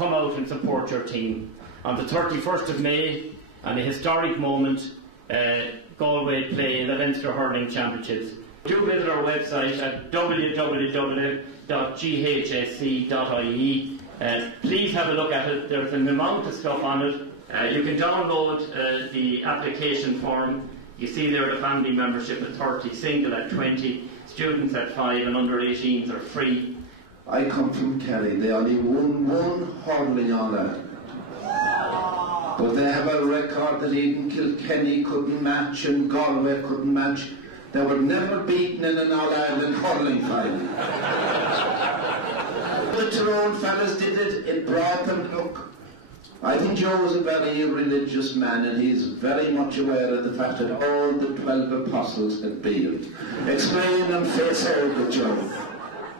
come out and support your team. On the 31st of May, and a historic moment, Galway play in the Leinster Hurling Championships. Do visit our website at www.ghsc.ie. Please have a look at it. There's an amount of stuff on it. You can download the application form. You see there the family membership at 30, single at 20, students at 5 and under 18s are free. I come from Kerry. They only won one hurling All-Ireland. But they have a record that even Kilkenny couldn't match and Galway couldn't match. They were never beaten in an All-Ireland hurling final. The Tyrone fellas did it. It brought them, look, I think Joe was a very religious man, and he's very much aware of the fact that all the 12 apostles had beard. Explain and face over, Joe.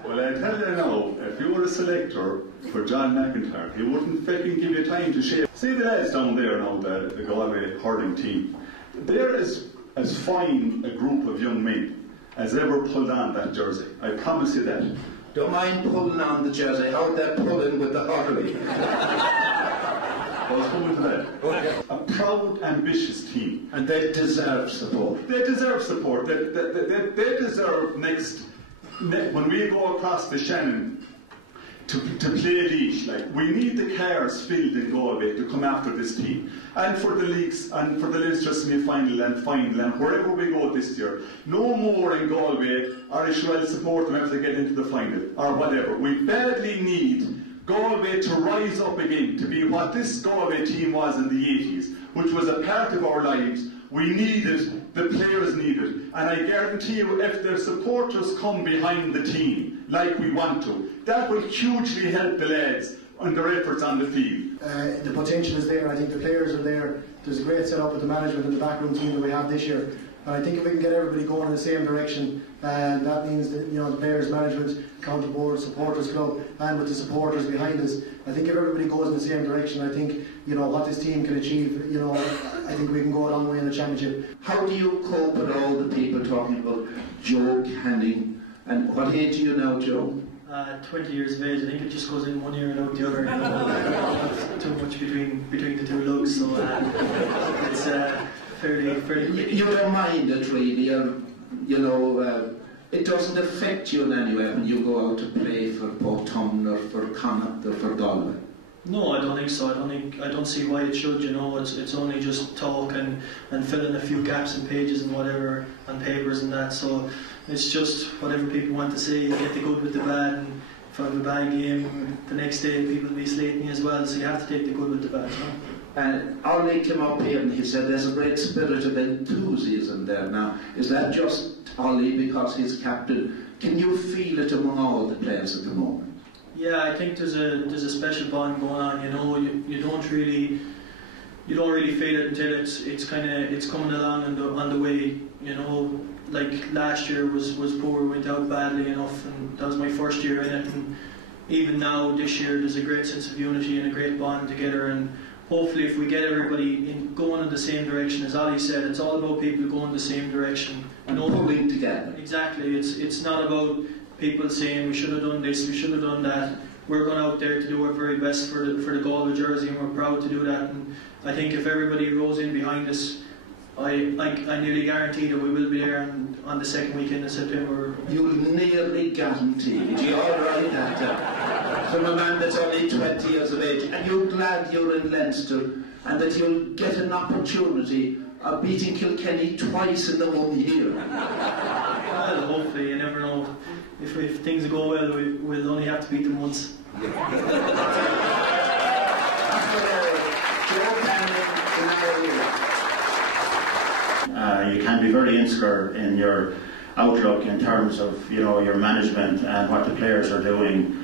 Well, I tell you now, if you were a selector for John McIntyre, he wouldn't fucking give you time to shave. See the lads down there now, the Galway Hurling team. They're as fine a group of young men as ever pulled on that jersey. I promise you that. Don't mind pulling on the jersey. How they're pulling with the hurling. I was coming to that. A proud, ambitious team. And they deserve support. They deserve support. They deserve when we go across the Shannon to play Laois, like, we need the cars filled in Galway to come after this team. And for the leagues, and for the Leinster semi-final and final, and wherever we go this year, no more in Galway Irish will support them as they get into the final, or whatever. We badly need Galway to rise up again, to be what this Galway team was in the 80s, which was a part of our lives. We need it, the players need it, and I guarantee you if their supporters come behind the team, like we want to, that will hugely help the lads on their efforts on the field. The potential is there. I think the players are there. There's a great setup with the management and the backroom team that we have this year. And I think if we can get everybody going in the same direction, and that means that, the players, management, county board, supporters club, and with the supporters behind us, I think if everybody goes in the same direction, I think what this team can achieve. I think we can go a long way in the championship. How do you cope with all the people talking about Joe Canning? And what age are you now, Joe? 20 years of age. I think it just goes in one ear and out the other. Not too much between the two lugs, so it's fairly. You don't mind it really, it doesn't affect you in any way when you go out to play for Portumna or for Connacht or for Galway. No, I don't think so. I don't see why it should. It's only just talk and fill in a few gaps and pages and whatever on papers and that. So it's just whatever people want to say. You get the good with the bad, and if I have a bad game, the next day people will be slating me as well. So you have to take the good with the bad. And Ollie came up here and he said there's a great spirit of enthusiasm there now. Is that just Ollie because he's captain? Can you feel it among all the players at the moment? Yeah, I think there's a special bond going on. You don't really feel it until it's coming along on the way. Like last year was poor, went out badly enough, and that was my first year in it. And even now, this year, there's a great sense of unity and a great bond together. And hopefully, if we get everybody going in the same direction, as Ollie said, it's all about people going the same direction. And pulling together. Exactly. It's not about people saying we should have done this, we should have done that. We're going out there to do our very best for the Galway jersey, and we're proud to do that. And I think if everybody rows in behind us, I nearly guarantee that we will be there on the second weekend in September. You'll nearly guarantee it. You all right that from a man that's only 20 years of age, and you're glad you're in Leinster and that you'll get an opportunity of beating Kilkenny twice in the 1 year. Well, hopefully, you never know. If things go well, we'll only have to beat them once. You can be very insular in your outlook in terms of your management and what the players are doing.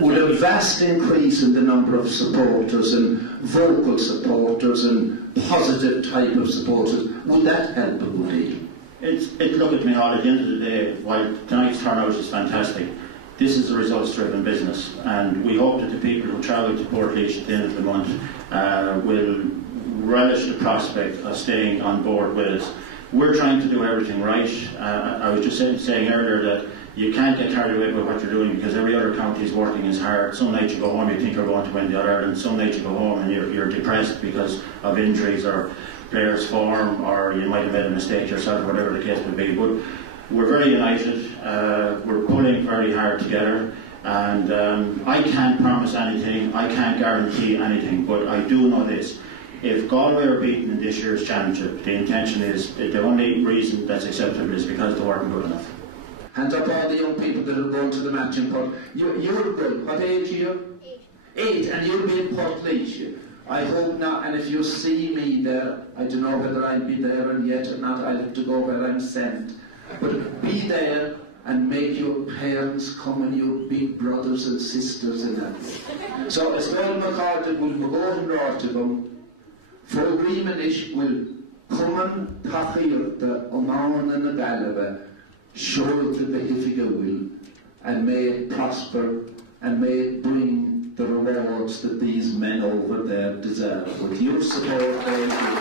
With a vast increase in the number of supporters and vocal supporters and positive type of supporters, would that help a good deal? Look at Micheal, at the end of the day, while tonight's turnout is fantastic, this is a results-driven business, and we hope that the people who travel to Portlaoise at the end of the month will relish the prospect of staying on board with us. We're trying to do everything right. I was just saying earlier that you can't get carried away by what you're doing, because every other county is working as hard. Some nights you go home, you think you're going to win the All-Ireland. Some nights you go home and you're depressed because of injuries or players' form, or you might have made a mistake yourself, whatever the case may be. But we're very united. We're pulling very hard together. And I can't promise anything, I can't guarantee anything, but I do know this. If Galway are beaten in this year's championship, the intention is, the only reason that's acceptable is because they weren't good enough. Hands up all the young people that are going to the match in Port. You're good. What age are you? 8. And you'll be in Portlaoise. I hope not, and if you see me there, I don't know whether I'll be there and yet or not, I'll have to go where I'm sent. But be there and make your parents come and your big brothers and sisters in that. So as well McCartan will go and north of them, for Greenmanish will come and tachir the Oman and the Galway, show it to the Hiffiga will, and may it prosper, and may it bring the rewards that these men over there deserve. With your support, they will.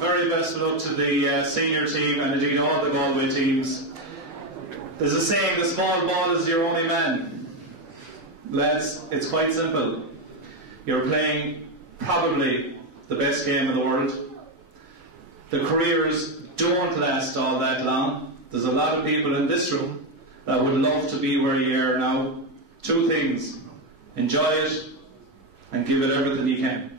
Very best of luck to the senior team and indeed all the Galway teams. There's a saying, the small ball is your only man. Lads, it's quite simple. You're playing probably the best game in the world. The careers don't last all that long. There's a lot of people in this room that would love to be where you are now. 2 things: enjoy it and give it everything you can.